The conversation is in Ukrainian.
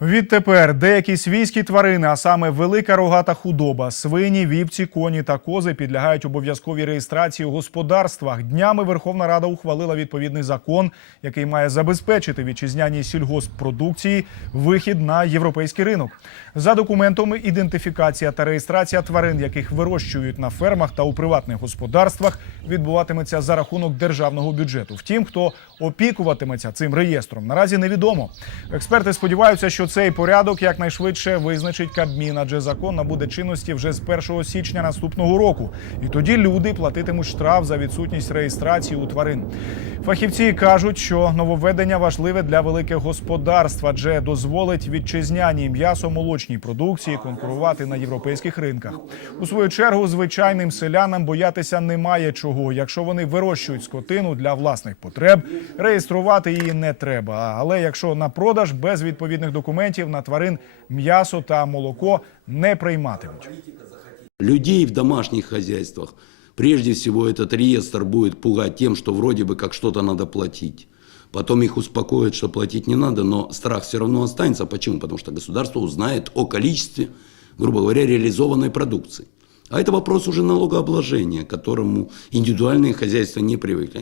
Відтепер деякі свійські тварини, а саме велика рогата худоба, свині, вівці, коні та кози підлягають обов'язковій реєстрації у господарствах. Днями Верховна Рада ухвалила відповідний закон, який має забезпечити вітчизняній сільгосппродукції вихід на європейський ринок. За документами ідентифікація та реєстрація тварин, яких вирощують на фермах та у приватних господарствах, відбуватиметься за рахунок державного бюджету. Втім, хто опікуватиметься цим реєстром, наразі невідомо. Експерти сподіваються, що цей порядок якнайшвидше визначить Кабмін, адже закон набуде чинності вже з 1 січня наступного року. І тоді люди платитимуть штраф за відсутність реєстрації у тварин. Фахівці кажуть, що нововведення важливе для великих господарств, адже дозволить вітчизняній м'ясо-молочній продукції конкурувати на європейських ринках. У свою чергу звичайним селянам боятися немає чого. Якщо вони вирощують скотину для власних потреб, реєструвати її не треба. Але якщо на продаж без відповідних документів на тварин м'ясо та молоко не прийматимуть. людей в домашних хозяйствах. Прежде всего этот реестр будет пугать тем, что вроде бы как что-то надо платить. Потом их успокоят, что платить не надо, но страх все равно останется. Почему? Потому что государство узнает о количестве, грубо говоря, реализованной продукции. А это вопрос уже налогообложения, к которому индивидуальные хозяйства не привыкли.